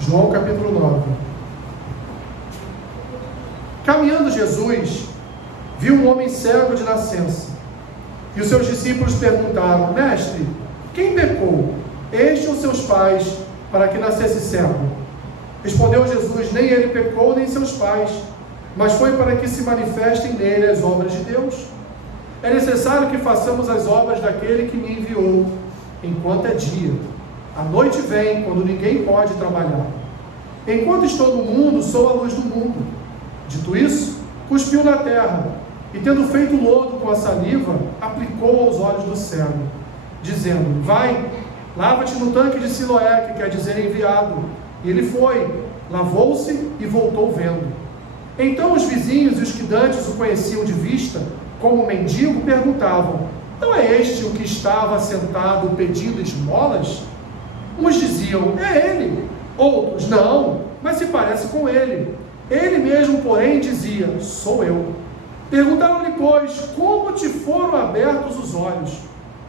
João capítulo 9. Caminhando Jesus, viu um homem cego de nascença. E os seus discípulos perguntaram: Mestre, quem pecou, este ou seus pais, para que nascesse cego? Respondeu Jesus: Nem ele pecou, nem seus pais, mas foi para que se manifestem nele as obras de Deus. É necessário que façamos as obras daquele que me enviou, enquanto é dia. A noite vem, quando ninguém pode trabalhar. Enquanto estou no mundo, sou a luz do mundo. Dito isso, cuspiu na terra, e tendo feito lodo com a saliva, aplicou aos olhos do cego, dizendo: Vai, lava-te no tanque de Siloé, que quer dizer enviado. E ele foi, lavou-se e voltou vendo. Então os vizinhos e os que dantes o conheciam de vista, como mendigo, perguntavam: Não é este o que estava sentado pedindo esmolas? Uns diziam: É ele. Outros: Não, mas se parece com ele. Ele mesmo, porém, dizia: Sou eu. Perguntaram-lhe, pois, como te foram abertos os olhos?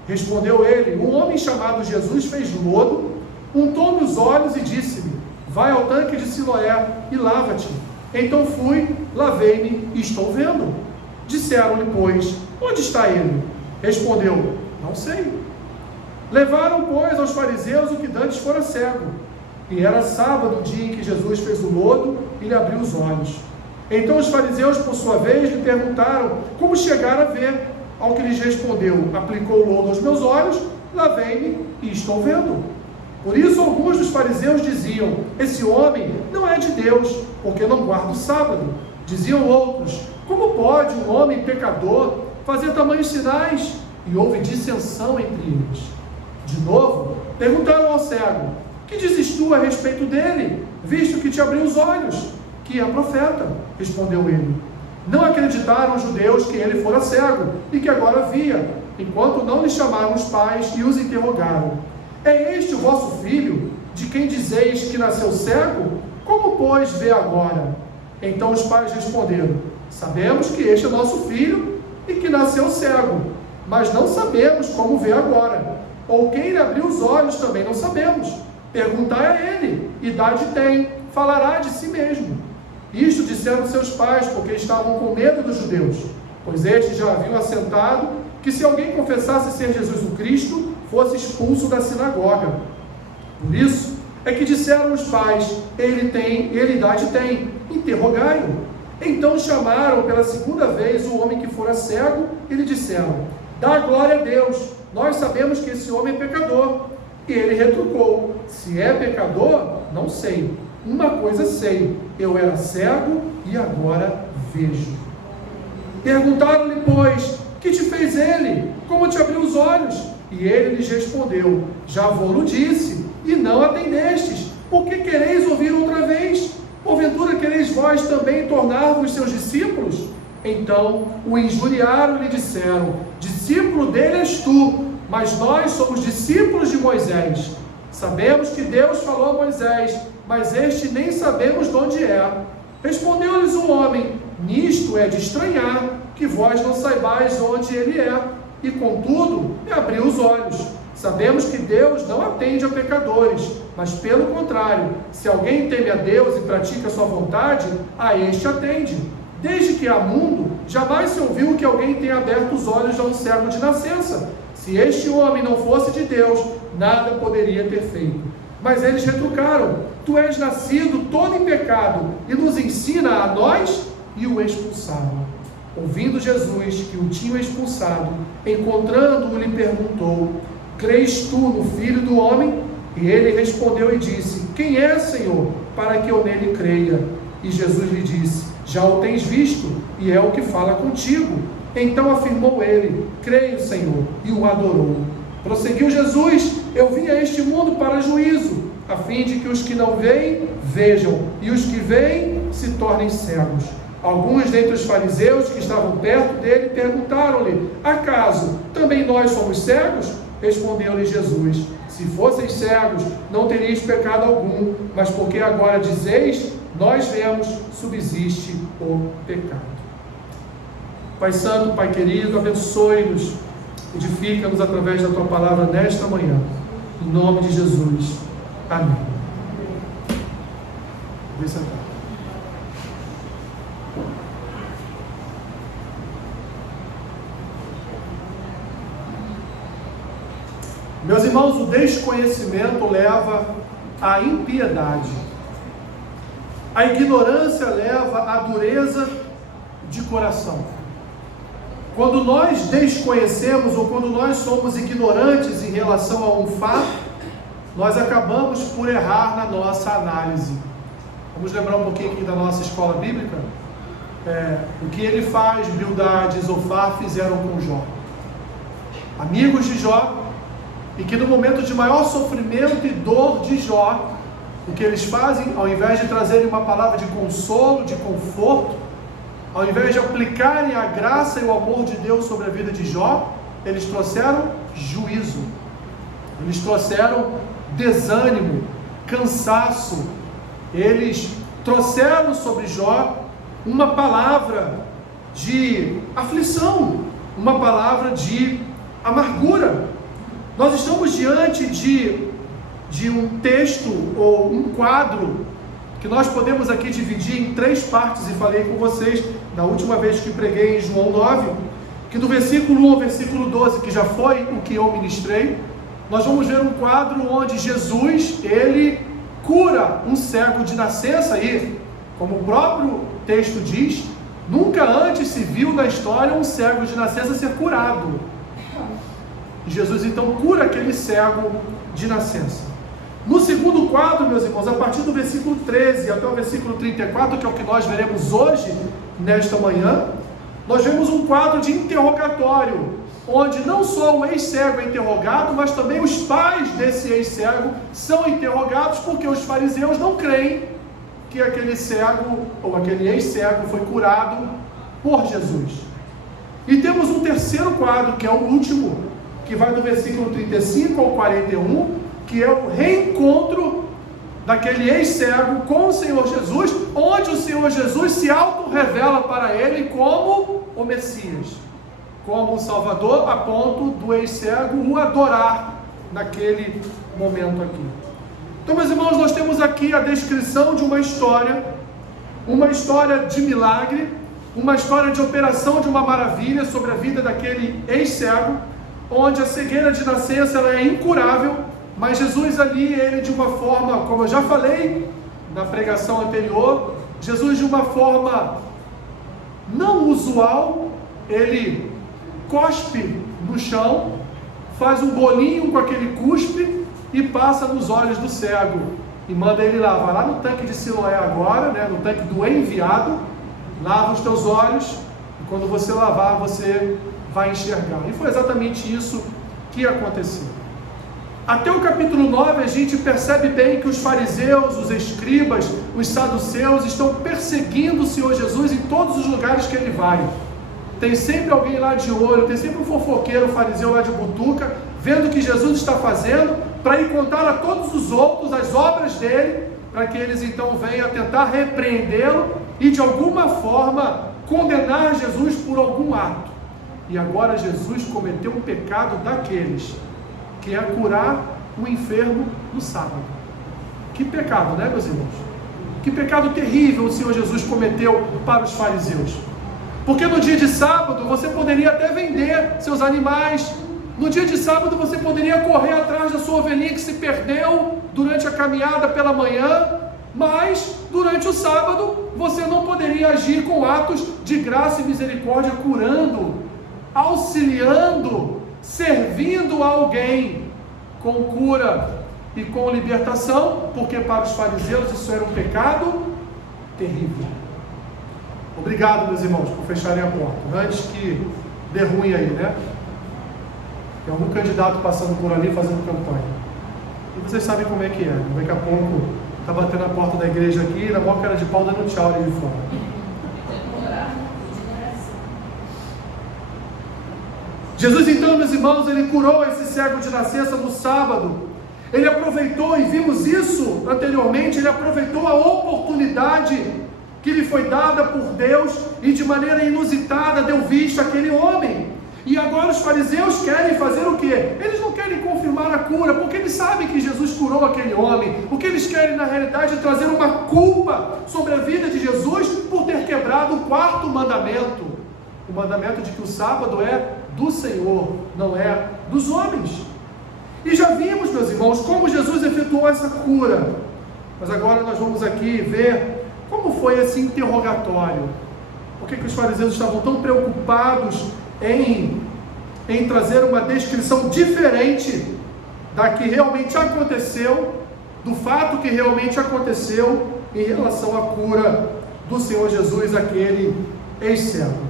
Respondeu ele: Um homem chamado Jesus fez lodo, untou-me os olhos e disse-me: Vai ao tanque de Siloé e lava-te. Então fui, lavei-me e estou vendo. Disseram-lhe, pois: Onde está ele? Respondeu: Não sei. Levaram, pois, aos fariseus o que dantes fora cego. E era sábado, o dia em que Jesus fez o lodo e lhe abriu os olhos. Então os fariseus, por sua vez, lhe perguntaram como chegar a ver. Ao que lhes respondeu: Aplicou o lodo aos meus olhos, lavei-me e estou vendo. Por isso alguns dos fariseus diziam: Esse homem não é de Deus, porque não guarda o sábado. Diziam outros: Como pode um homem pecador fazer tamanhos sinais? E houve dissensão entre eles. De novo, perguntaram ao cego: Que dizes tu a respeito dele, visto que te abriu os olhos? Que é profeta, respondeu ele. Não acreditaram os judeus que ele fora cego e que agora via, enquanto não lhe chamaram os pais e os interrogaram: É este o vosso filho, de quem dizeis que nasceu cego? Como, pois, vê agora? Então os pais responderam: Sabemos que este é nosso filho e que nasceu cego, mas não sabemos como vê agora. Ou quem lhe abriu os olhos também não sabemos. Perguntai a ele, idade tem, falará de si mesmo. Isto disseram seus pais, porque estavam com medo dos judeus, pois estes já haviam assentado que se alguém confessasse ser Jesus o Cristo, fosse expulso da sinagoga. Por isso é que disseram os pais: ele idade tem, interrogai-o. Então chamaram pela segunda vez o homem que fora cego e lhe disseram: Dá glória a Deus, nós sabemos que esse homem é pecador. E ele retrucou: Se é pecador, não sei. Uma coisa sei, eu era cego e agora vejo. Perguntaram-lhe, pois: Que te fez ele? Como te abriu os olhos? E ele lhes respondeu: Já vou-lo disse, e não atendestes. Por que quereis ouvir outra vez? Porventura quereis vós também tornar-vos seus discípulos? Então o injuriaram e lhe disseram: Discípulo dele és tu, mas nós somos discípulos de Moisés. Sabemos que Deus falou a Moisés, mas este nem sabemos de onde é. Respondeu-lhes o homem: Nisto é de estranhar, que vós não saibais onde ele é. E contudo, me abriu os olhos. Sabemos que Deus não atende a pecadores, mas pelo contrário, se alguém teme a Deus e pratica a sua vontade, a este atende. Desde que há mundo, jamais se ouviu que alguém tenha aberto os olhos a um cego de nascença. Se este homem não fosse de Deus, nada poderia ter feito. Mas eles retrucaram: Tu és nascido todo em pecado, e nos ensina a nós? E o expulsaram. Ouvindo Jesus que o tinham expulsado, encontrando-o, lhe perguntou: Crês tu no Filho do Homem? E ele respondeu e disse: Quem é, Senhor, para que eu nele creia? E Jesus lhe disse: Já o tens visto, e é o que fala contigo. Então afirmou ele: Creio, Senhor, e o adorou. Prosseguiu Jesus: Eu vim a este mundo para juízo, a fim de que os que não veem, vejam, e os que veem, se tornem cegos. Alguns dentre os fariseus que estavam perto dele perguntaram-lhe: Acaso também nós somos cegos? Respondeu-lhe Jesus: Se fosseis cegos, não teríeis pecado algum, mas porque agora dizeis, nós vemos, subsiste o pecado. Pai Santo, Pai querido, abençoe-nos, edifica-nos através da Tua palavra nesta manhã, em nome de Jesus, amém. Vem sentar. Meus irmãos, o desconhecimento leva à impiedade. A ignorância leva à dureza de coração. Quando nós desconhecemos ou quando nós somos ignorantes em relação a um fato, nós acabamos por errar na nossa análise. Vamos lembrar um pouquinho aqui da nossa escola bíblica? O que ele faz, Bildade e Zofar fizeram com Jó. Amigos de Jó, e que no momento de maior sofrimento e dor de Jó, o que eles fazem, ao invés de trazerem uma palavra de consolo, de conforto, ao invés de aplicarem a graça e o amor de Deus sobre a vida de Jó, eles trouxeram juízo, eles trouxeram desânimo, cansaço, eles trouxeram sobre Jó uma palavra de aflição, uma palavra de amargura. Nós estamos diante de um texto ou um quadro que nós podemos aqui dividir em 3 partes, e falei com vocês na última vez que preguei em João 9, que do versículo 1 ao versículo 12, que já foi o que eu ministrei, nós vamos ver um quadro onde Jesus, ele cura um cego de nascença, e como o próprio texto diz, nunca antes se viu na história um cego de nascença ser curado. Jesus então cura aquele cego de nascença. No segundo quadro, meus irmãos, a partir do versículo 13 até o versículo 34, que é o que nós veremos hoje, nesta manhã, nós vemos um quadro de interrogatório, onde não só o ex-cego é interrogado, mas também os pais desse ex-cego são interrogados, porque os fariseus não creem que aquele cego, ou aquele ex-cego, foi curado por Jesus. E temos um terceiro quadro, que é o último, que vai do versículo 35 ao 41, que é o reencontro daquele ex-cego com o Senhor Jesus, onde o Senhor Jesus se auto-revela para ele como o Messias, como o Salvador, a ponto do ex-cego o adorar naquele momento aqui. Então, meus irmãos, nós temos aqui a descrição de uma história de milagre, uma história de operação de uma maravilha sobre a vida daquele ex-cego, onde a cegueira de nascença ela é incurável, mas Jesus ali, ele de uma forma, como eu já falei na pregação anterior, Jesus de uma forma não usual, ele cospe no chão, faz um bolinho com aquele cuspe e passa nos olhos do cego, e manda ele lá, vai lá no tanque de Siloé agora, no tanque do enviado, lava os teus olhos, e quando você lavar, você vai enxergar. E foi exatamente isso que aconteceu. Até o capítulo 9 a gente percebe bem que os fariseus, os escribas, os saduceus estão perseguindo o Senhor Jesus em todos os lugares que ele vai. Tem sempre alguém lá de olho, tem sempre um fofoqueiro, fariseu lá de butuca, vendo o que Jesus está fazendo, para ir contar a todos os outros as obras dele, para que eles então venham tentar repreendê-lo e de alguma forma condenar Jesus por algum ato. E agora Jesus cometeu um pecado daqueles, que é curar o enfermo no sábado. Que pecado, né, meus irmãos? Que pecado terrível o Senhor Jesus cometeu para os fariseus. Porque no dia de sábado você poderia até vender seus animais, no dia de sábado você poderia correr atrás da sua ovelhinha que se perdeu durante a caminhada pela manhã, mas durante o sábado você não poderia agir com atos de graça e misericórdia, curando, auxiliando, servindo a alguém com cura e com libertação, porque para os fariseus isso era um pecado terrível. Obrigado, meus irmãos, por fecharem a porta, antes que dê ruim aí, né? Tem algum candidato passando por ali fazendo campanha. E vocês sabem como é que é. Daqui a pouco está batendo a porta da igreja aqui, na maior cara de pau dando tchau ali de fora. Jesus então, meus irmãos, ele curou esse cego de nascença no sábado. Ele aproveitou, e vimos isso anteriormente, ele aproveitou a oportunidade que lhe foi dada por Deus, e de maneira inusitada deu vista àquele homem. E agora os fariseus querem fazer o quê? Eles não querem confirmar a cura, porque eles sabem que Jesus curou aquele homem. O que eles querem querem, na realidade, trazer uma culpa sobre a vida de Jesus por ter quebrado o 4º mandamento. O mandamento de que o sábado é do Senhor, não é dos homens. E já vimos, meus irmãos, como Jesus efetuou essa cura. Mas agora nós vamos aqui ver como foi esse interrogatório. Por que os fariseus estavam tão preocupados em trazer uma descrição diferente da que realmente aconteceu, do fato que realmente aconteceu em relação à cura do Senhor Jesus, aquele ex-servo.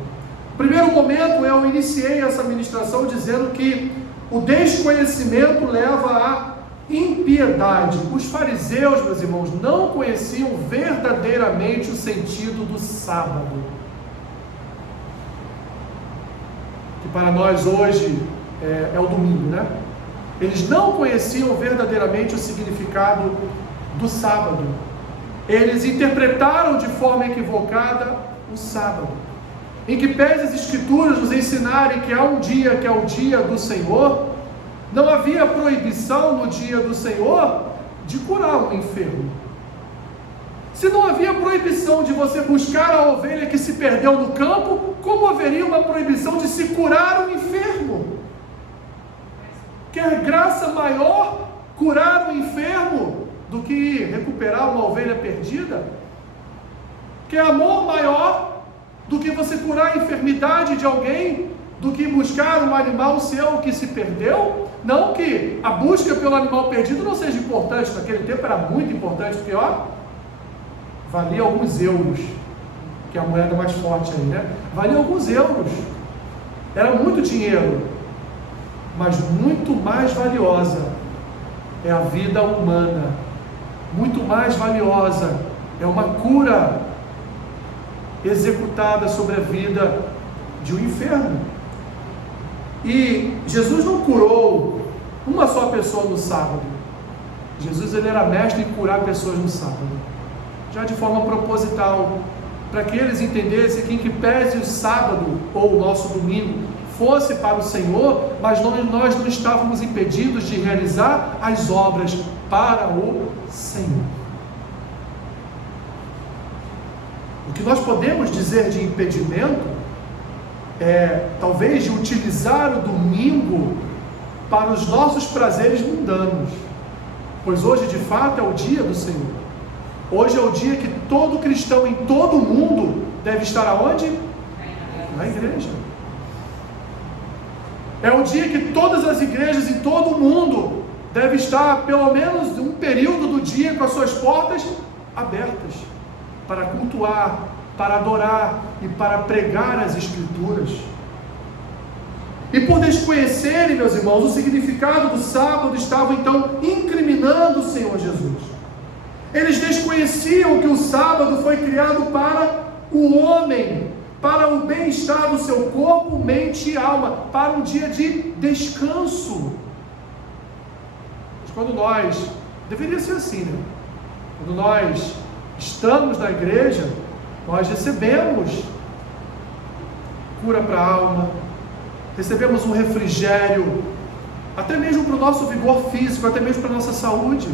No primeiro momento eu iniciei essa ministração dizendo que o desconhecimento leva à impiedade. Os fariseus, meus irmãos, não conheciam verdadeiramente o sentido do sábado, que para nós hoje é o domingo, né? Eles não conheciam verdadeiramente o significado do sábado. Eles interpretaram de forma equivocada o sábado. Em que pese as Escrituras nos ensinarem que há um dia que é o dia do Senhor, não havia proibição no dia do Senhor de curar um enfermo. Se não havia proibição de você buscar a ovelha que se perdeu no campo, como haveria uma proibição de se curar um enfermo? Quer graça maior curar um enfermo do que recuperar uma ovelha perdida? Quer amor maior do que você curar a enfermidade de alguém, do que buscar um animal seu que se perdeu? Não que a busca pelo animal perdido não seja importante, naquele tempo era muito importante, porque valia alguns euros, que é a moeda mais forte aí, né? Valia alguns euros, era muito dinheiro, mas muito mais valiosa é a vida humana, muito mais valiosa é uma cura executada sobre a vida de um enfermo. E Jesus não curou uma só pessoa no sábado. Jesus ele era mestre em curar pessoas no sábado, já de forma proposital, para que eles entendessem que em que pese o sábado ou o nosso domingo fosse para o Senhor, mas nós não estávamos impedidos de realizar as obras para o Senhor. O que nós podemos dizer de impedimento é talvez de utilizar o domingo para os nossos prazeres mundanos, pois hoje de fato é o dia do Senhor. Hoje é o dia que todo cristão em todo o mundo deve estar aonde? Na igreja. É o dia que todas as igrejas em todo o mundo devem estar pelo menos um período do dia com as suas portas abertas para cultuar, para adorar e para pregar as Escrituras. E por desconhecerem, meus irmãos, o significado do sábado, estavam então incriminando o Senhor Jesus. Eles desconheciam que o sábado foi criado para o homem, para o bem-estar do seu corpo, mente e alma, para um dia de descanso. Mas quando nós, deveria ser assim, né? Quando nós estamos na igreja, nós recebemos cura para a alma, recebemos um refrigério, até mesmo para o nosso vigor físico, até mesmo para a nossa saúde.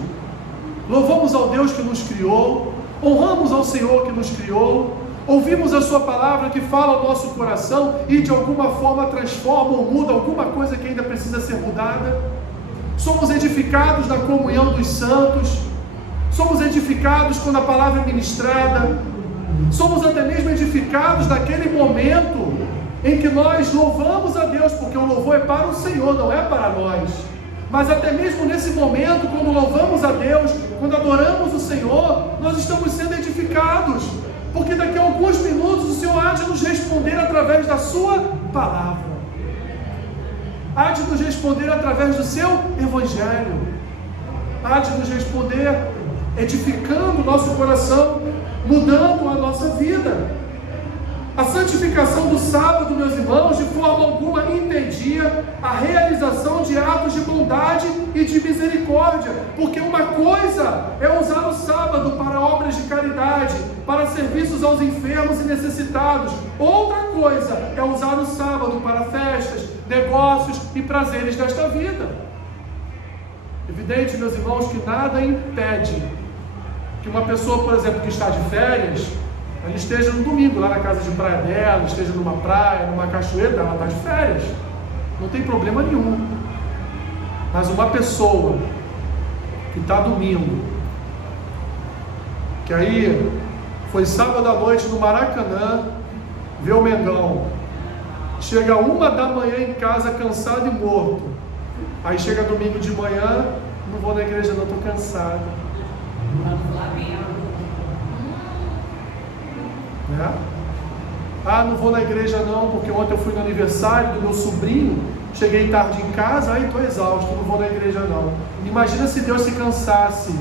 Louvamos ao Deus que nos criou, honramos ao Senhor que nos criou, ouvimos a sua palavra que fala ao nosso coração e de alguma forma transforma ou muda alguma coisa que ainda precisa ser mudada. Somos edificados na comunhão dos santos, somos edificados quando a palavra é ministrada, somos até mesmo edificados naquele momento em que nós louvamos a Deus, porque o louvor é para o Senhor, não é para nós. Mas até mesmo nesse momento, quando louvamos a Deus, quando adoramos o Senhor, nós estamos sendo edificados, porque daqui a alguns minutos o Senhor há de nos responder através da sua palavra, há de nos responder através do seu evangelho, há de nos responder edificando o nosso coração, mudando a nossa vida. A santificação do sábado, meus irmãos, de forma alguma impedia a realização de atos de bondade e de misericórdia, porque uma coisa é usar o sábado para obras de caridade, para serviços aos enfermos e necessitados, outra coisa é usar o sábado para festas, negócios e prazeres desta vida. Evidente, meus irmãos, que nada impede que uma pessoa, por exemplo, que está de férias, ela esteja no domingo lá na casa de praia dela, esteja numa praia, numa cachoeira, ela está de férias, não tem problema nenhum. Mas uma pessoa que está domingo, que aí foi sábado à noite no Maracanã, vê o Mengão, chega 1h em casa cansado e morto, aí chega domingo de manhã, não vou na igreja não, estou cansado. Né? Ah, não vou na igreja não, porque ontem eu fui no aniversário do meu sobrinho, cheguei tarde em casa, aí estou exausto, não vou na igreja não. Imagina se Deus se cansasse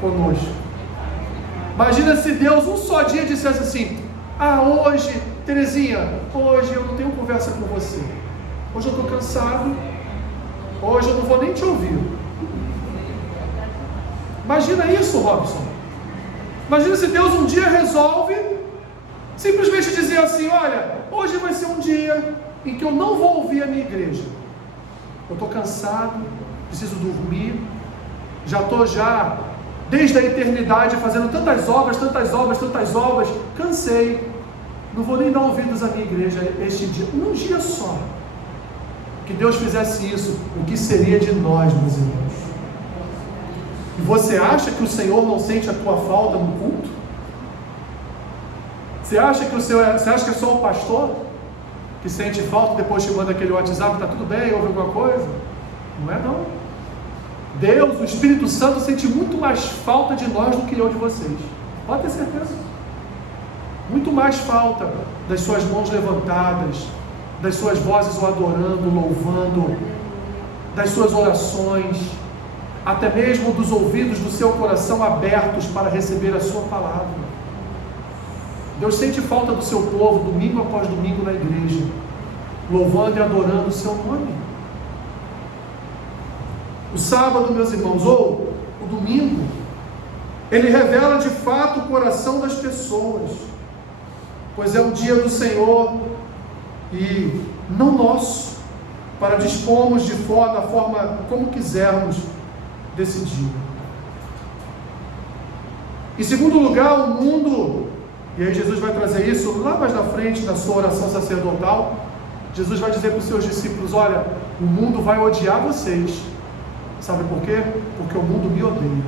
conosco. Imagina se Deus um só dia dissesse assim: ah, hoje, Terezinha, hoje eu não tenho conversa com você, hoje eu estou cansado, hoje eu não vou nem te ouvir. Imagina isso, Robson. Imagina se Deus um dia resolve simplesmente dizer assim: olha, hoje vai ser um dia em que eu não vou ouvir a minha igreja, eu estou cansado, preciso dormir, já estou desde a eternidade fazendo tantas obras, cansei, não vou nem dar ouvidos à minha igreja este dia, um dia só. Que Deus fizesse isso, o que seria de nós, meus irmãos? E você acha que o Senhor não sente a tua falta no culto? Você acha que é só o pastor que sente falta, depois te manda aquele WhatsApp, está tudo bem, houve alguma coisa? Não é não. Deus, o Espírito Santo, sente muito mais falta de nós do que eu de vocês. Pode ter certeza. Muito mais falta das suas mãos levantadas, das suas vozes o adorando, louvando, das suas orações, até mesmo dos ouvidos do seu coração abertos para receber a sua palavra. Deus sente falta do seu povo, domingo após domingo na igreja, louvando e adorando o seu nome. O sábado, meus irmãos, ou o domingo, ele revela de fato o coração das pessoas, pois é o dia do Senhor e não nosso, para dispormos da forma como quisermos desse dia. Em segundo lugar, o mundo, e aí Jesus vai trazer isso lá mais na frente, na sua oração sacerdotal, Jesus vai dizer para os seus discípulos: olha, o mundo vai odiar vocês. Sabe por quê? Porque o mundo me odeia.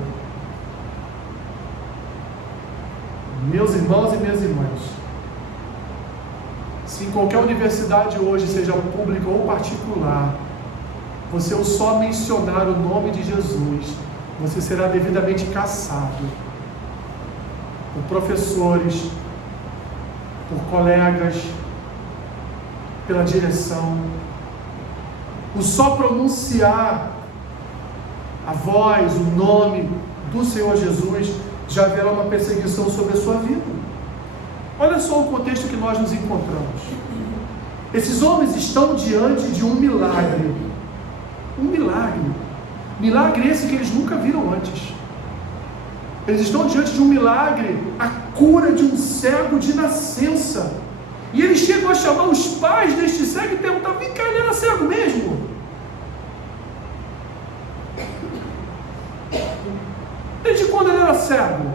Meus irmãos e minhas irmãs, se em qualquer universidade hoje, seja pública ou particular, você ou só mencionar o nome de Jesus, você será devidamente caçado por professores, por colegas, pela direção. O só pronunciar a voz, o nome do Senhor Jesus, já haverá uma perseguição sobre a sua vida. Olha só o contexto que nós nos encontramos. Esses homens estão diante de um milagre. Um milagre. Milagre esse que eles nunca viram antes. Eles estão diante de um milagre, a cura de um cego de nascença. E eles chegam a chamar os pais deste cego e perguntam: vem cá, ele era cego mesmo? Desde quando ele era cego?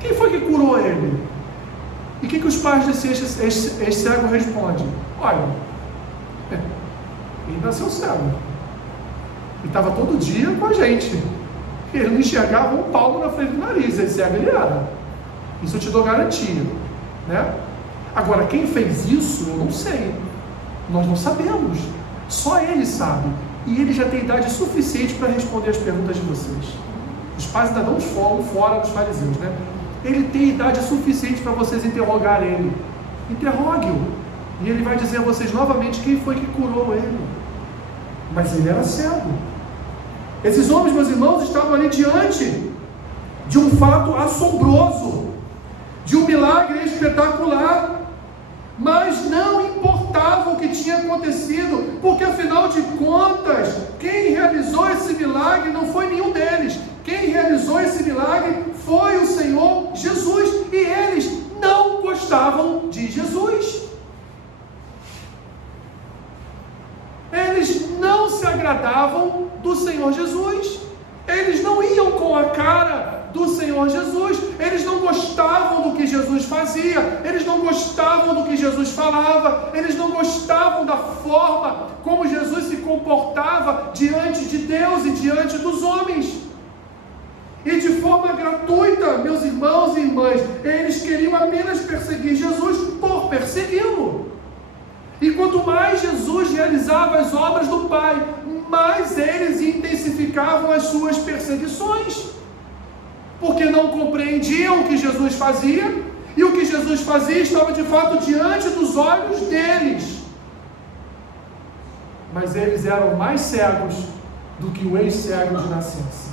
Quem foi que curou ele? E o que os pais desse ex-cego respondem? Olha, ele nasceu cego. E estava todo dia com a gente. Ele não enxergava um palmo na frente do nariz. Esse cego ele era. Isso eu te dou garantia, né? Agora, quem fez isso, eu não sei. Nós não sabemos. Só ele sabe. E ele já tem idade suficiente para responder as perguntas de vocês. Os pais ainda não foram fora dos fariseus, né? Ele tem idade suficiente para vocês interrogar ele. Interrogue-o. E ele vai dizer a vocês novamente quem foi que curou ele. Mas ele era cego. Esses homens, meus irmãos, estavam ali diante de um fato assombroso, de um milagre espetacular, mas não importava o que tinha acontecido, porque afinal de contas, quem realizou esse milagre não foi nenhum deles. Quem realizou esse milagre foi o Senhor Jesus, e eles não gostavam de Jesus. Eles não se agradavam do Senhor Jesus. Eles não iam com a cara do Senhor Senhor Jesus. Eles não gostavam do que Jesus fazia, eles não gostavam do que Jesus falava, eles não gostavam da forma como Jesus se comportava diante de Deus e diante dos homens. E de forma gratuita, meus irmãos e irmãs, eles queriam apenas perseguir Jesus por persegui-lo. E quanto mais Jesus realizava as obras do Pai, mais eles intensificavam as suas perseguições, porque não compreendiam o que Jesus fazia, e o que Jesus fazia estava de fato diante dos olhos deles. Mas eles eram mais cegos do que o ex-cego de nascença.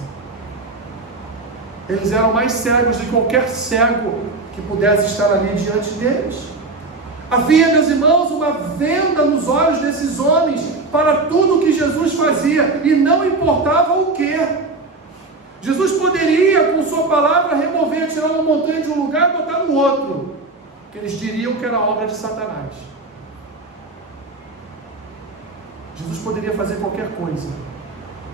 Eles eram mais cegos de qualquer cego que pudesse estar ali diante deles. Havia, meus irmãos, uma venda nos olhos desses homens para tudo o que Jesus fazia, e não importava o que. Jesus poderia, com sua palavra, remover, tirar uma montanha de um lugar e botar no outro, que eles diriam que era obra de Satanás. Jesus poderia fazer qualquer coisa,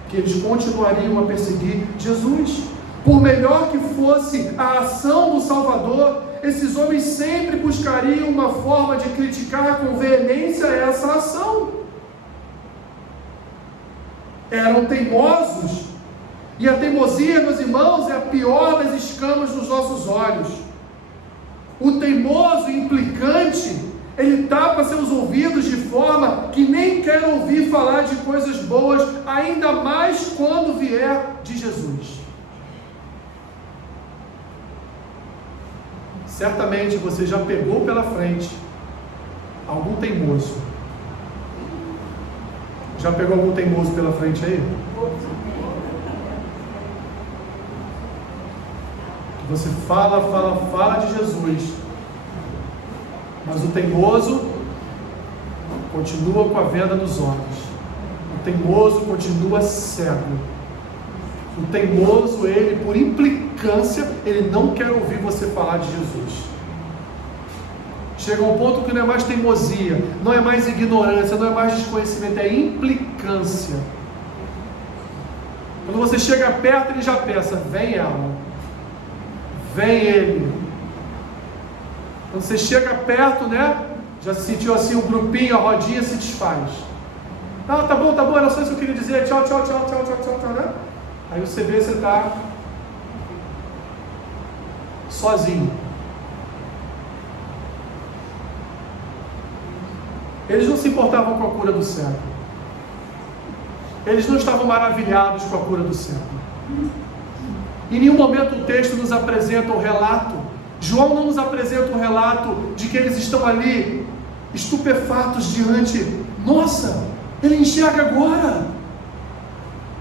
que eles continuariam a perseguir Jesus. Por melhor que fosse a ação do Salvador, esses homens sempre buscariam uma forma de criticar com veemência essa ação. Eram teimosos, e a teimosia, meus irmãos, é a pior das escamas dos nossos olhos. O teimoso e implicante, ele tapa seus ouvidos de forma que nem quer ouvir falar de coisas boas, ainda mais quando vier de Jesus. Certamente você já pegou pela frente algum teimoso. Já pegou algum teimoso pela frente aí? Você fala de Jesus, mas o teimoso continua com a venda nos olhos. O teimoso continua cego. O teimoso, ele, por implicância, ele não quer ouvir você falar de Jesus. Chega a um ponto que não é mais teimosia, não é mais ignorância, não é mais desconhecimento, é implicância. Quando você chega perto, ele já pensa, vem ela, vem ele. Quando você chega perto, né, já se sentiu assim, o grupinho, a rodinha se desfaz. Não, tá bom, era só isso que eu queria dizer, tchau, né? Aí você vê, você está sozinho. Eles não se importavam com a cura do cego. Eles não estavam maravilhados com a cura do cego. Em nenhum momento o texto nos apresenta o relato. João não nos apresenta o relato de que eles estão ali estupefatos diante. Nossa, ele enxerga agora.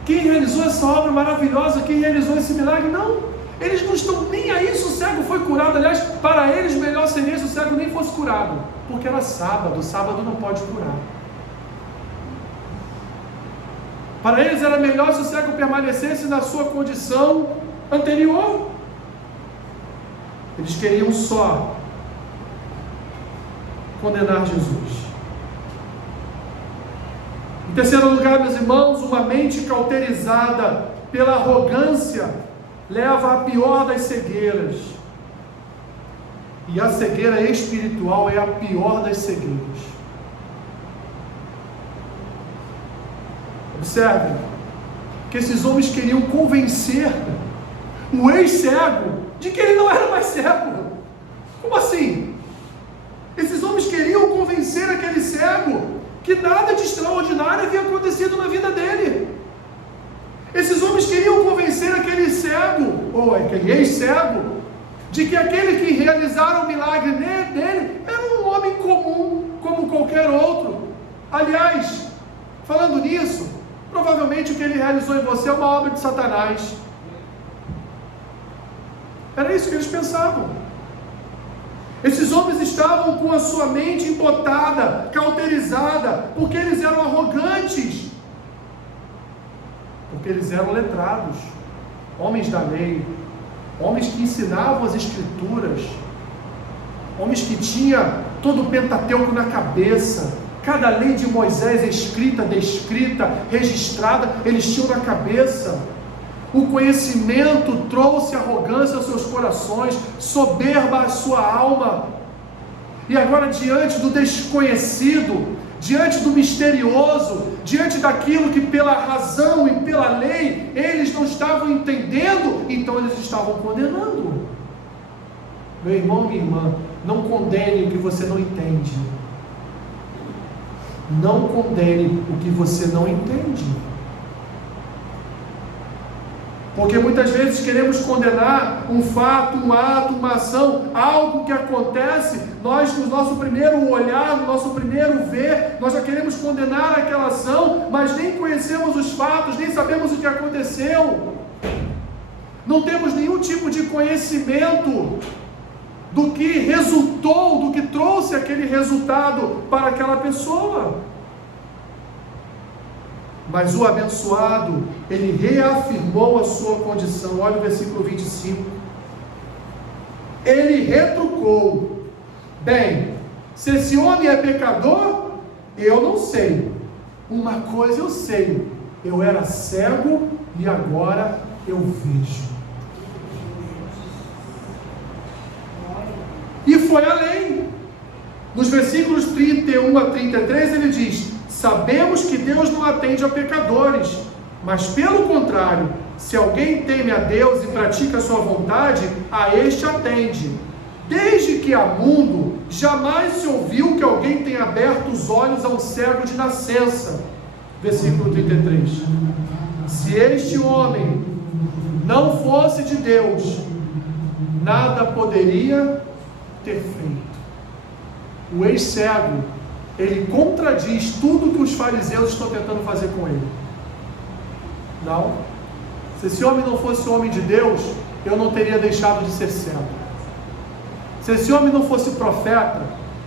Quem realizou essa obra maravilhosa? Quem realizou esse milagre? Não, eles não estão nem aí se o cego foi curado. Aliás, para eles melhor seria se o cego nem fosse curado, porque era sábado não pode curar. Para eles era melhor se o cego permanecesse na sua condição anterior. Eles queriam só condenar Jesus. Em terceiro lugar, meus irmãos, uma mente cauterizada pela arrogância leva à pior das cegueiras. E a cegueira espiritual é a pior das cegueiras. Observe que esses homens queriam convencer o ex-cego de que ele não era mais cego. Como assim? Esses homens queriam convencer aquele cego que nada de extraordinário havia acontecido na vida dele. Esses homens queriam convencer aquele cego, ou aquele ex-cego, de que aquele que realizara o milagre dele era um homem comum, como qualquer outro. Aliás, falando nisso, provavelmente o que ele realizou em você é uma obra de Satanás. Era isso que eles pensavam. Esses homens estavam com a sua mente embotada, cauterizada, porque eles eram arrogantes, porque eles eram letrados, homens da lei, homens que ensinavam as escrituras, homens que tinham todo o Pentateuco na cabeça, cada lei de Moisés escrita, descrita, registrada, eles tinham na cabeça. O conhecimento trouxe arrogância aos seus corações, soberba à sua alma. E agora, diante do desconhecido, diante do misterioso, diante daquilo que pela razão e pela lei eles não estavam entendendo, então eles estavam condenando. Meu irmão, minha irmã, não condene o que você não entende. Não condene o que você não entende. Porque muitas vezes queremos condenar um fato, um ato, uma ação, algo que acontece, nós no nosso primeiro olhar, no nosso primeiro ver, nós já queremos condenar aquela ação, mas nem conhecemos os fatos, nem sabemos o que aconteceu. Não temos nenhum tipo de conhecimento do que resultou, do que trouxe aquele resultado para aquela pessoa. Mas o abençoado, ele reafirmou a sua condição. Olha o versículo 25. Ele retrucou: bem, se esse homem é pecador, eu não sei. Uma coisa eu sei: eu era cego e agora eu vejo. E foi além. Nos versículos 31 a 33 ele diz: sabemos que Deus não atende a pecadores, mas pelo contrário, se alguém teme a Deus e pratica a sua vontade, a este atende. Desde que há mundo, jamais se ouviu que alguém tenha aberto os olhos a um cego de nascença. Versículo 33. Se este homem não fosse de Deus, nada poderia ter feito. O ex-cego, ele contradiz tudo que os fariseus estão tentando fazer com ele. Não. Se esse homem não fosse homem de Deus, eu não teria deixado de ser cego. Se esse homem não fosse profeta,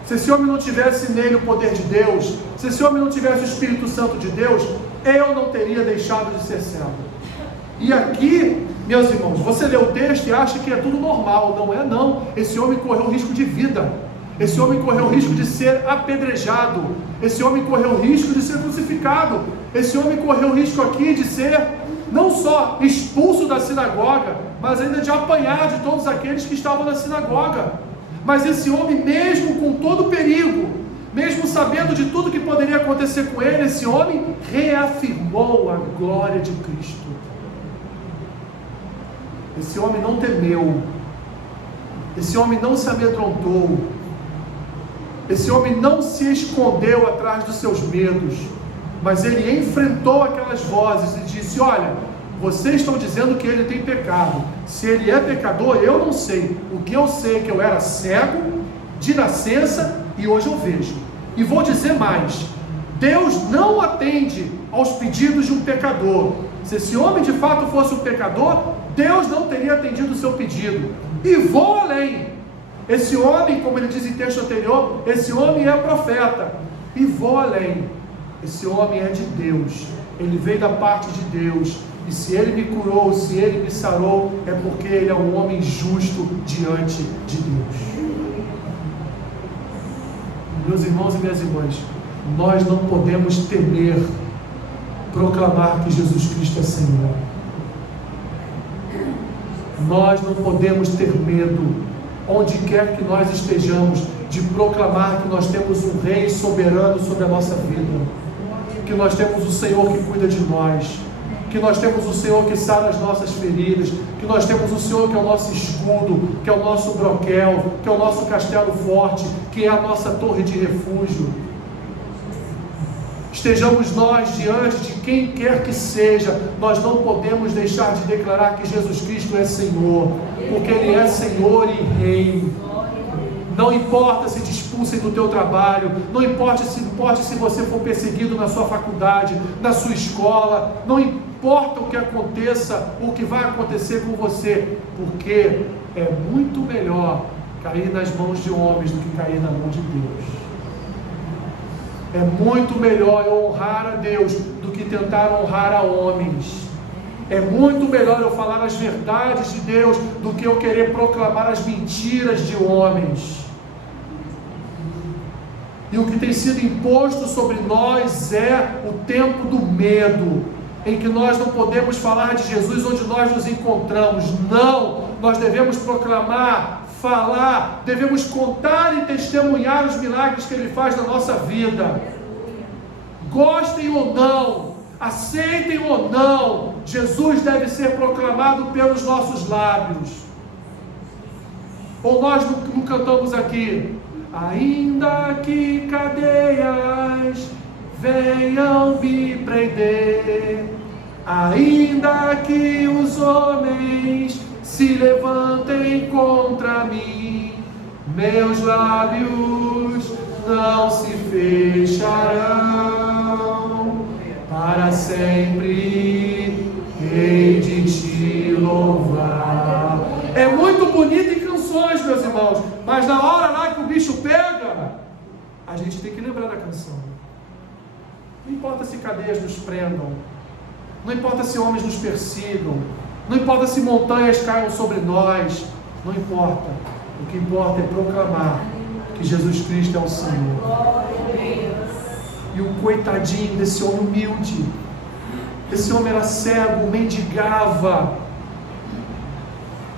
se esse homem não tivesse nele o poder de Deus, se esse homem não tivesse o Espírito Santo de Deus, eu não teria deixado de ser cego. E aqui, meus irmãos, você lê o texto e acha que é tudo normal. Não é não. Esse homem correu risco de vida. Esse homem correu o risco de ser apedrejado. Esse homem correu o risco de ser crucificado. Esse homem correu o risco aqui de ser não só expulso da sinagoga, mas ainda de apanhar de todos aqueles que estavam na sinagoga. Mas esse homem, mesmo com todo o perigo, mesmo sabendo de tudo que poderia acontecer com ele, esse homem reafirmou a glória de Cristo. Esse homem não temeu. Esse homem não se amedrontou. Esse homem não se escondeu atrás dos seus medos, mas ele enfrentou aquelas vozes e disse: olha, vocês estão dizendo que ele tem pecado. Se ele é pecador, eu não sei. O que eu sei é que eu era cego de nascença e hoje eu vejo. E vou dizer mais: Deus não atende aos pedidos de um pecador. Se esse homem de fato fosse um pecador, Deus não teria atendido o seu pedido. E vou além. Esse homem, como ele diz em texto anterior, esse homem é profeta. E vou além. Esse homem é de Deus. Ele veio da parte de Deus. E se ele me curou, se ele me sarou, é porque ele é um homem justo diante de Deus. Meus irmãos e minhas irmãs, nós não podemos temer proclamar que Jesus Cristo é Senhor. Nós não podemos ter medo, onde quer que nós estejamos, de proclamar que nós temos um Rei soberano sobre a nossa vida, que nós temos o Senhor que cuida de nós, que nós temos o Senhor que sara as nossas feridas, que nós temos o Senhor que é o nosso escudo, que é o nosso broquel, que é o nosso castelo forte, que é a nossa torre de refúgio. Estejamos nós diante de quem quer que seja, nós não podemos deixar de declarar que Jesus Cristo é Senhor, porque Ele é Senhor e Rei. Não importa se te expulsem do teu trabalho, não importa se você for perseguido na sua faculdade, na sua escola, não importa o que aconteça, o que vai acontecer com você, porque é muito melhor cair nas mãos de homens do que cair na mão de Deus. É muito melhor eu honrar a Deus do que tentar honrar a homens. É muito melhor eu falar as verdades de Deus do que eu querer proclamar as mentiras de homens. E o que tem sido imposto sobre nós é o tempo do medo, em que nós não podemos falar de Jesus onde nós nos encontramos. Não, nós devemos proclamar, falar, devemos contar e testemunhar os milagres que Ele faz na nossa vida. Gostem ou não, aceitem ou não, Jesus deve ser proclamado pelos nossos lábios. Ou nós não cantamos aqui: ainda que cadeias venham me prender, ainda que os homens se levantem contra mim, meus lábios não se fecharão, para sempre hei de te louvar. É muito bonito em canções, meus irmãos, mas na hora lá que o bicho pega, a gente tem que lembrar da canção. Não importa se cadeias nos prendam, não importa se homens nos persigam, não importa se montanhas caiam sobre nós, não importa. O que importa é proclamar que Jesus Cristo é o Senhor. E o coitadinho desse homem humilde, esse homem era cego, mendigava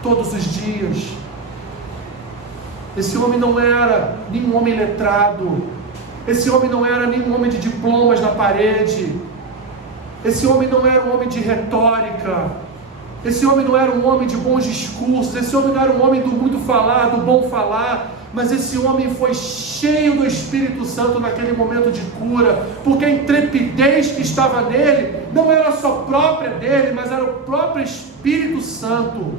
todos os dias. Esse homem não era nenhum homem letrado, esse homem não era nenhum homem de diplomas na parede, esse homem não era um homem de retórica, esse homem não era um homem de bons discursos, esse homem não era um homem do muito falar, do bom falar, mas esse homem foi cheio do Espírito Santo naquele momento de cura, porque a intrepidez que estava nele não era só própria dele, mas era o próprio Espírito Santo,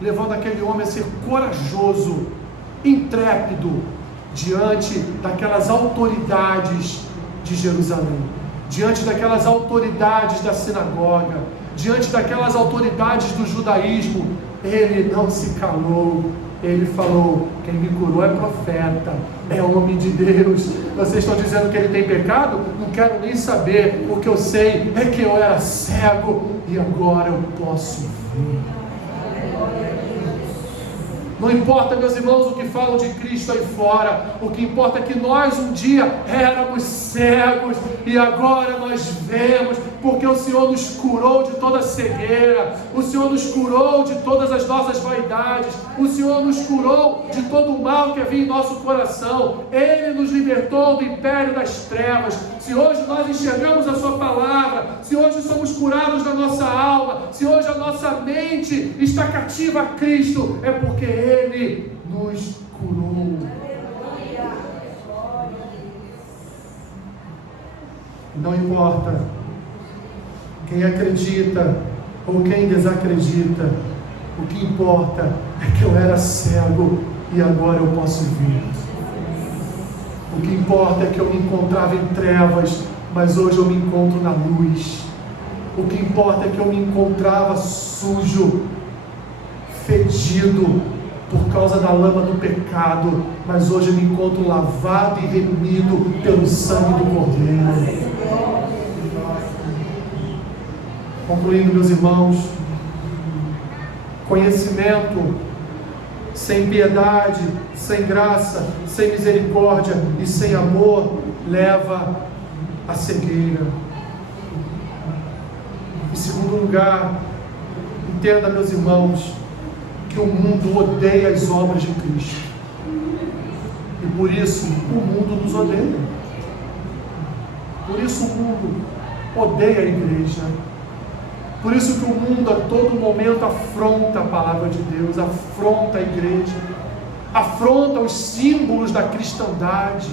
levando aquele homem a ser corajoso, intrépido, diante daquelas autoridades de Jerusalém, diante daquelas autoridades da sinagoga, diante daquelas autoridades do judaísmo. Ele não se calou, ele falou: quem me curou é profeta, é homem de Deus. Vocês estão dizendo que ele tem pecado? Não quero nem saber, o que eu sei é que eu era cego e agora eu posso ver. Não importa, meus irmãos, o que falam de Cristo aí fora, o que importa é que nós um dia éramos cegos e agora nós vemos, porque o Senhor nos curou de toda cegueira, o Senhor nos curou de todas as nossas vaidades, o Senhor nos curou de todo o mal que havia em nosso coração, Ele nos libertou do império das trevas. Se hoje nós enxergamos a Sua palavra, se hoje somos curados da nossa alma, se hoje a nossa mente está cativa a Cristo, é porque Ele nos curou. Não importa quem acredita ou quem desacredita, o que importa é que eu era cego e agora eu posso ver. O que importa é que eu me encontrava em trevas, mas hoje eu me encontro na luz. O que importa é que eu me encontrava sujo, fedido, por causa da lama do pecado, mas hoje eu me encontro lavado e remido pelo sangue do Cordeiro. Concluindo, meus irmãos, conhecimento sem piedade, sem graça, sem misericórdia e sem amor leva à cegueira. Em segundo lugar, entenda, meus irmãos, que o mundo odeia as obras de Cristo, e por isso o mundo nos odeia. Por isso o mundo odeia a igreja. Por isso que o mundo a todo momento afronta a palavra de Deus, afronta a igreja, afronta os símbolos da cristandade.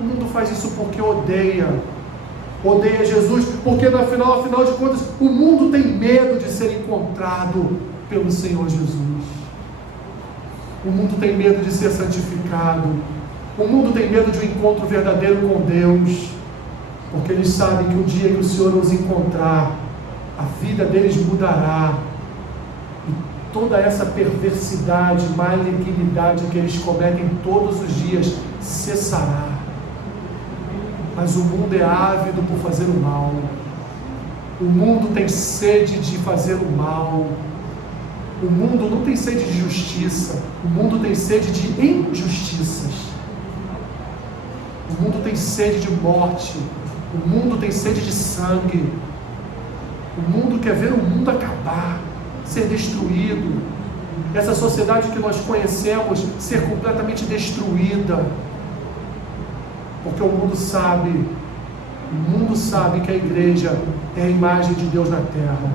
O mundo faz isso porque odeia Jesus, porque afinal de contas o mundo tem medo de ser encontrado pelo Senhor Jesus. O mundo tem medo de ser santificado. O mundo tem medo de um encontro verdadeiro com Deus, porque eles sabem que o dia que o Senhor os encontrar, a vida deles mudará, e toda essa perversidade, malignidade que eles cometem todos os dias cessará. Mas o mundo é ávido por fazer o mal. O mundo tem sede de fazer o mal. O mundo não tem sede de justiça, o mundo tem sede de injustiças. O mundo tem sede de morte, O mundo tem sede de sangue. O mundo quer ver o mundo acabar, ser destruído. Essa sociedade que nós conhecemos ser completamente destruída. Porque o mundo sabe que a igreja é a imagem de Deus na terra.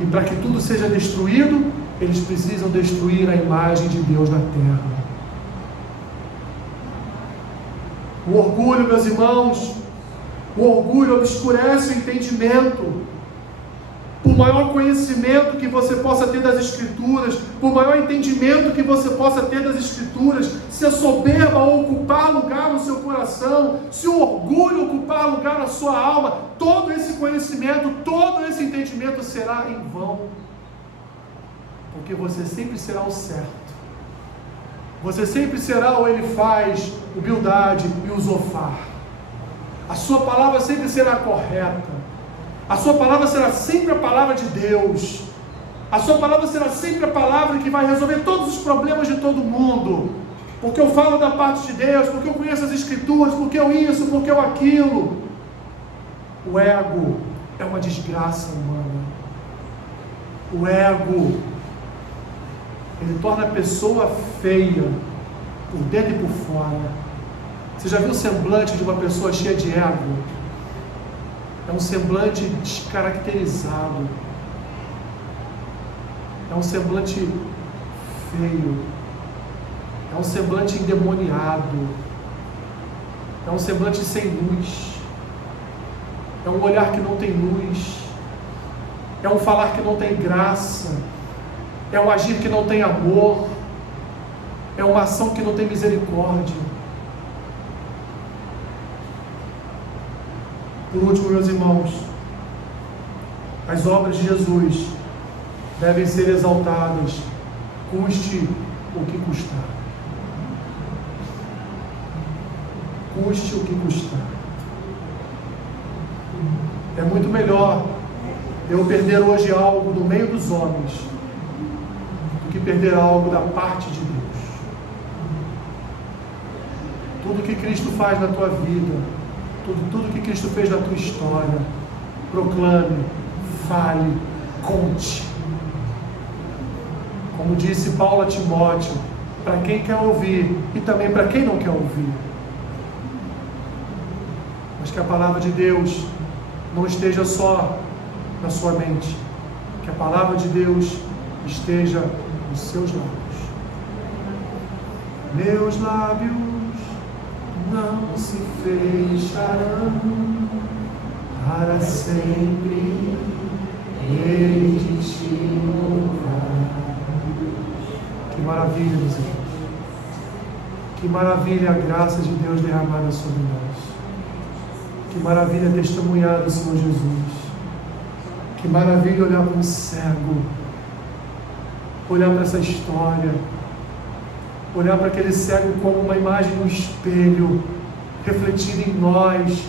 E para que tudo seja destruído, eles precisam destruir a imagem de Deus na terra. O orgulho, meus irmãos, o orgulho obscurece o entendimento. Por maior conhecimento que você possa ter das Escrituras, por maior entendimento que você possa ter das Escrituras, se a soberba ocupar lugar no seu coração, se o orgulho ocupar lugar na sua alma, todo esse conhecimento, todo esse entendimento será em vão. Porque você sempre será o certo. Você sempre será o ele faz, o Bildade e o Zofar. A sua palavra sempre será correta. A sua palavra será sempre a palavra de Deus. A sua palavra será sempre a palavra que vai resolver todos os problemas de todo mundo. Porque eu falo da parte de Deus, porque eu conheço as Escrituras, porque eu isso, porque eu aquilo. O ego é uma desgraça humana. O ego, ele torna a pessoa feia, por dentro e por fora. Você já viu o semblante de uma pessoa cheia de ego? É um semblante descaracterizado. É um semblante feio. É um semblante endemoniado. É um semblante sem luz. É um olhar que não tem luz. É um falar que não tem graça. É um agir que não tem amor. É uma ação que não tem misericórdia. Por último, meus irmãos, as obras de Jesus devem ser exaltadas, custe o que custar. Custe o que custar. É muito melhor eu perder hoje algo no meio dos homens do que perder algo da parte de Deus. Tudo que Cristo faz na tua vida, tudo que Cristo fez na tua história, proclame, fale, conte. Como disse Paulo a Timóteo, para quem quer ouvir e também para quem não quer ouvir. Mas que a palavra de Deus não esteja só na sua mente, que a palavra de Deus esteja nos seus lábios. Meus lábios não se fecharão, para sempre hei de te louvar. Que maravilha, meus irmãos. Que maravilha a graça de Deus derramada sobre nós. Que maravilha testemunhar do Senhor Jesus. Que maravilha olhar para um cego, olhar para essa história, olhar para aquele cego como uma imagem no espelho, refletida em nós,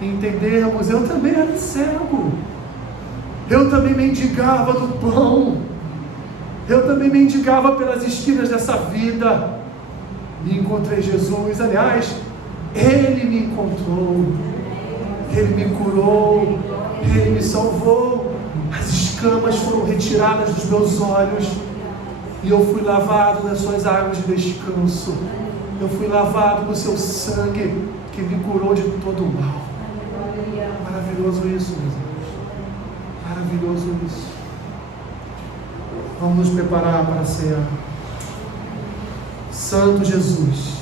e entendermos, eu também era cego, eu também mendigava do pão, eu também mendigava pelas esquinas dessa vida, e encontrei Jesus. Aliás, Ele me encontrou, Ele me curou, Ele me salvou, as escamas foram retiradas dos meus olhos, e eu fui lavado nas suas águas de descanso. Eu fui lavado no seu sangue que me curou de todo o mal. Maravilhoso isso, meus irmãos. Maravilhoso isso. Vamos nos preparar para a ceia. Santo Jesus,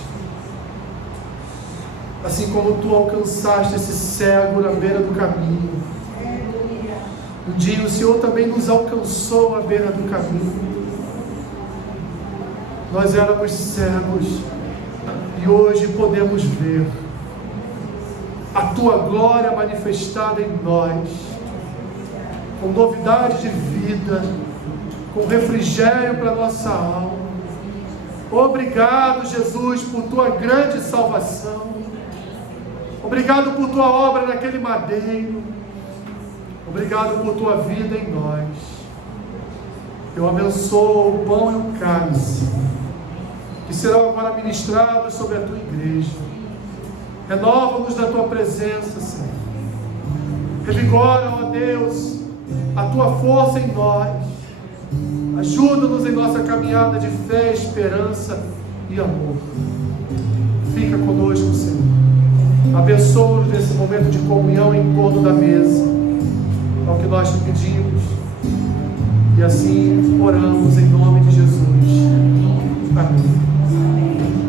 assim como tu alcançaste esse cego na beira do caminho, um dia o Senhor também nos alcançou à beira do caminho. Nós éramos cegos e hoje podemos ver a tua glória manifestada em nós, com novidade de vida, com refrigério para a nossa alma. Obrigado, Jesus, por tua grande salvação. Obrigado por tua obra naquele madeiro. Obrigado por tua vida em nós. Eu abençoo o pão e o cálice que serão agora ministrados sobre a tua igreja. Renova-nos na tua presença, Senhor. Revigora, ó Deus, a tua força em nós. Ajuda-nos em nossa caminhada de fé, esperança e amor. Fica conosco, Senhor. Abençoa-nos nesse momento de comunhão em torno da mesa. É o que nós te pedimos. E assim oramos em nome de Jesus. Amém.